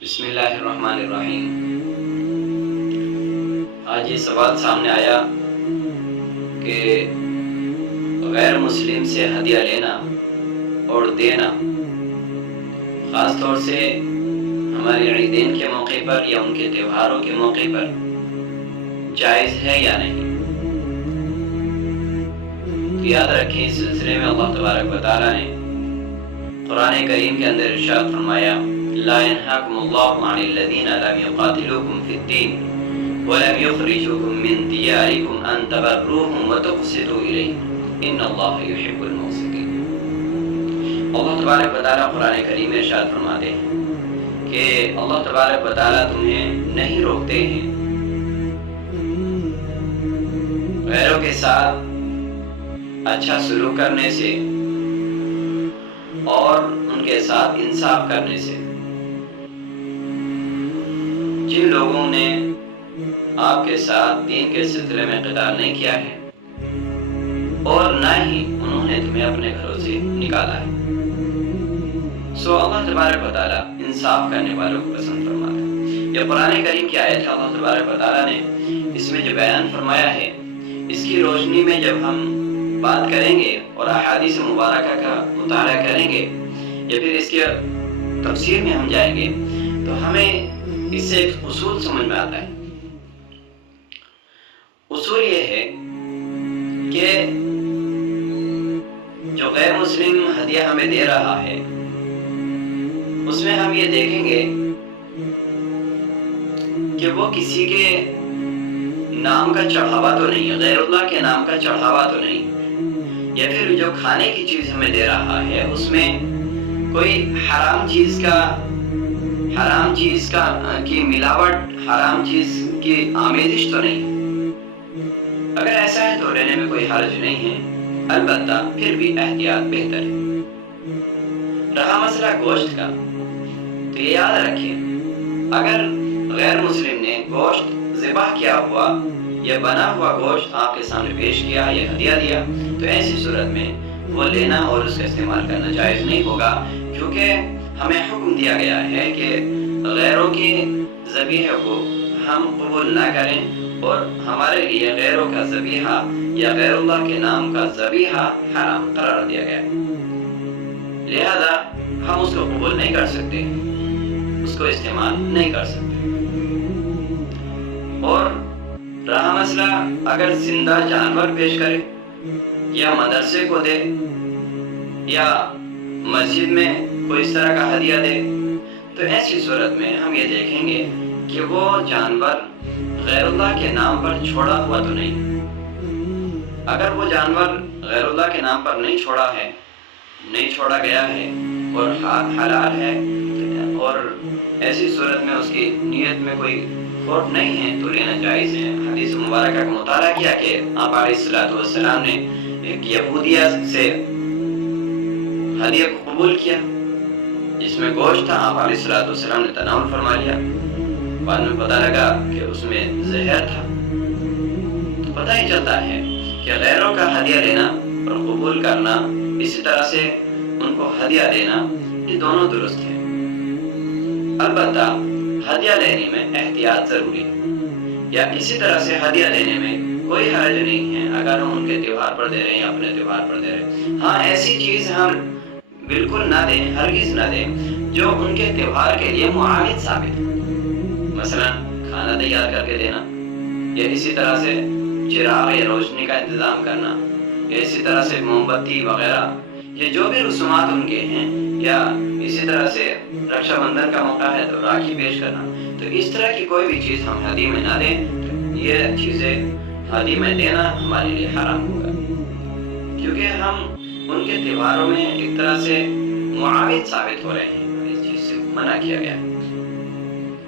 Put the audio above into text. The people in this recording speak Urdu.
بسم اللہ الرحمن الرحیم۔ آج یہ سوال سامنے آیا کہ غیر مسلم سے ہدیہ لینا اور دینا خاص طور سے ہمارے عیدین کے موقع پر یا ان کے تہواروں کے موقع پر جائز ہے یا نہیں۔ تو یاد رکھیں، اس سلسلے میں اللہ تبارک و تعالیٰ نے قرآن کریم کے اندر ارشاد فرمایا: لا ينهاكم الله عن الذين لم يقاتلوكم في الدين ولم يخرجوكم من دياركم أن تبروهم وتقسطوا إليهم إن الله يحب المقسطين۔ اللہ تبارک و تعالیٰ قرآن کریم میں ارشاد فرماتے ہیں کہ اللہ تبارک و تعالیٰ تمہیں نہیں روکتے ہیں غیروں کے ساتھ اچھا سلوک کرنے سے اور ان کے ساتھ انصاف کرنے سے۔ جن لوگوں نے آپ کے ساتھ دین کے سلسلے میں قتال نہیں کیا ہے اور نہ ہی انہوں نے تمہیں اپنے گھروں سے نکالا ہے، سو اللہ تبارک و تعالیٰ انصاف کرنے والوں کو پسند فرماتا ہے۔ یہ قرآن کریم کی آیت ہے، اللہ تبارک و تعالیٰ نے اس میں جو بیان فرمایا ہے، اس کی روشنی میں جب ہم بات کریں گے اور احادیث مبارکہ کا مطالعہ کریں گے یا پھر اس کے تفسیر میں ہم جائیں گے تو ہمیں اس سے ایک اصول سمجھ میں آتا ہے۔ اصول یہ ہے کہ جو غیر مسلم ہدیہ ہمیں دے رہا ہے اس میں ہم یہ دیکھیں گے کہ وہ کسی کے نام کا چڑھاوا تو نہیں ہے، غیر اللہ کے نام کا چڑھاوا تو نہیں، یا پھر جو کھانے کی چیز ہمیں دے رہا ہے اس میں کوئی حرام چیز کی ملاوٹ، حرام چیز کی آمیزش تو نہیں۔ اگر ایسا ہے تو لینے میں کوئی حرج نہیں ہے، البتہ پھر بھی احتیاط بہتر ہے۔ رہا مسئلہ گوشت کا، تو یہ یاد رکھیں، اگر غیر مسلم نے گوشت ذبح کیا ہوا یا بنا ہوا گوشت آپ کے سامنے پیش کیا یا ہدیہ دیا تو ایسی صورت میں وہ لینا اور اس کا استعمال کرنا جائز نہیں ہوگا، کیونکہ ہمیں حکم دیا گیا ہے کہ غیروں کی ذبیحہ کو ہم قبول نہ کریں، اور ہمارے لیے غیروں کا ذبیحہ یا غیر اللہ کے نام کا ذبیحہ حرام قرار دیا گیا ہے، لہذا ہم اس کو قبول نہیں کر سکتے، اس کو استعمال نہیں کر سکتے۔ اور رہا مسئلہ اگر زندہ جانور پیش کرے یا مدرسے کو دے یا مسجد میں کوئی اس طرح کا ہدیہ دے تو ایسی صورت میں ہم یہ دیکھیں گے کہ وہ جانور غیر اللہ کے نام پر چھوڑا ہوا تو نہیں۔ اگر وہ جانور غیر اللہ کے نام پر نہیں چھوڑا گیا ہے اور حلال ہے اور ایسی صورت میں اس کی نیت میں کوئی کھوٹ نہیں ہے تو لینا جائز ہے۔ حدیث مبارکہ کا مطالعہ کیا کہ آپ علیہ الصلوۃ والسلام نے ایک یہودیہ سے ہدیہ کو قبول کیا جس میں گوشت تھا، آپ علیہ الصلوۃ والسلام نے تناول فرما لیا، بعد میں پتہ لگا کہ اس میں زہر تھا۔ تو پتہ ہی چلتا ہے کہ غیروں کا ہدیہ لینا اور قبول کرنا، اسی طرح سے ان کو ہدیہ دینا، یہ دونوں درست ہے۔ البتہ ہدیہ لینے میں احتیاط ضروری ہے، یا اسی طرح سے ہدیہ لینے میں کوئی حرج نہیں ہے اگر ہم ان کے تہوار پر دے رہے ہیں یا اپنے تہوار پر دے رہے ہیں۔ ہاں، ایسی چیز ہم بالکل نہ دیں، ہرگز نہ دیں جو ان کے تہوار کے لیے معاون ثابت ہے، مثلا کھانا تیار کر کے دینا، یا اسی طرح سے چراغ یا روشنی کا انتظام کرنا، یا اسی طرح سے موم بتی وغیرہ، یہ جو بھی رسومات ان کے ہیں، یا اسی طرح سے رکشا بندھن کا موقع ہے تو راکھی پیش کرنا، تو اس طرح کی کوئی بھی چیز ہم ہدیے میں نہ دیں۔ یہ چیزیں ہدیے میں دینا ہمارے لیے حرام ہوگا، کیونکہ ہم ان کے تہواروں میں ایک طرح سے معاون ثابت ہو رہے ہیں، اس چیز سے منع کیا گیا ہے۔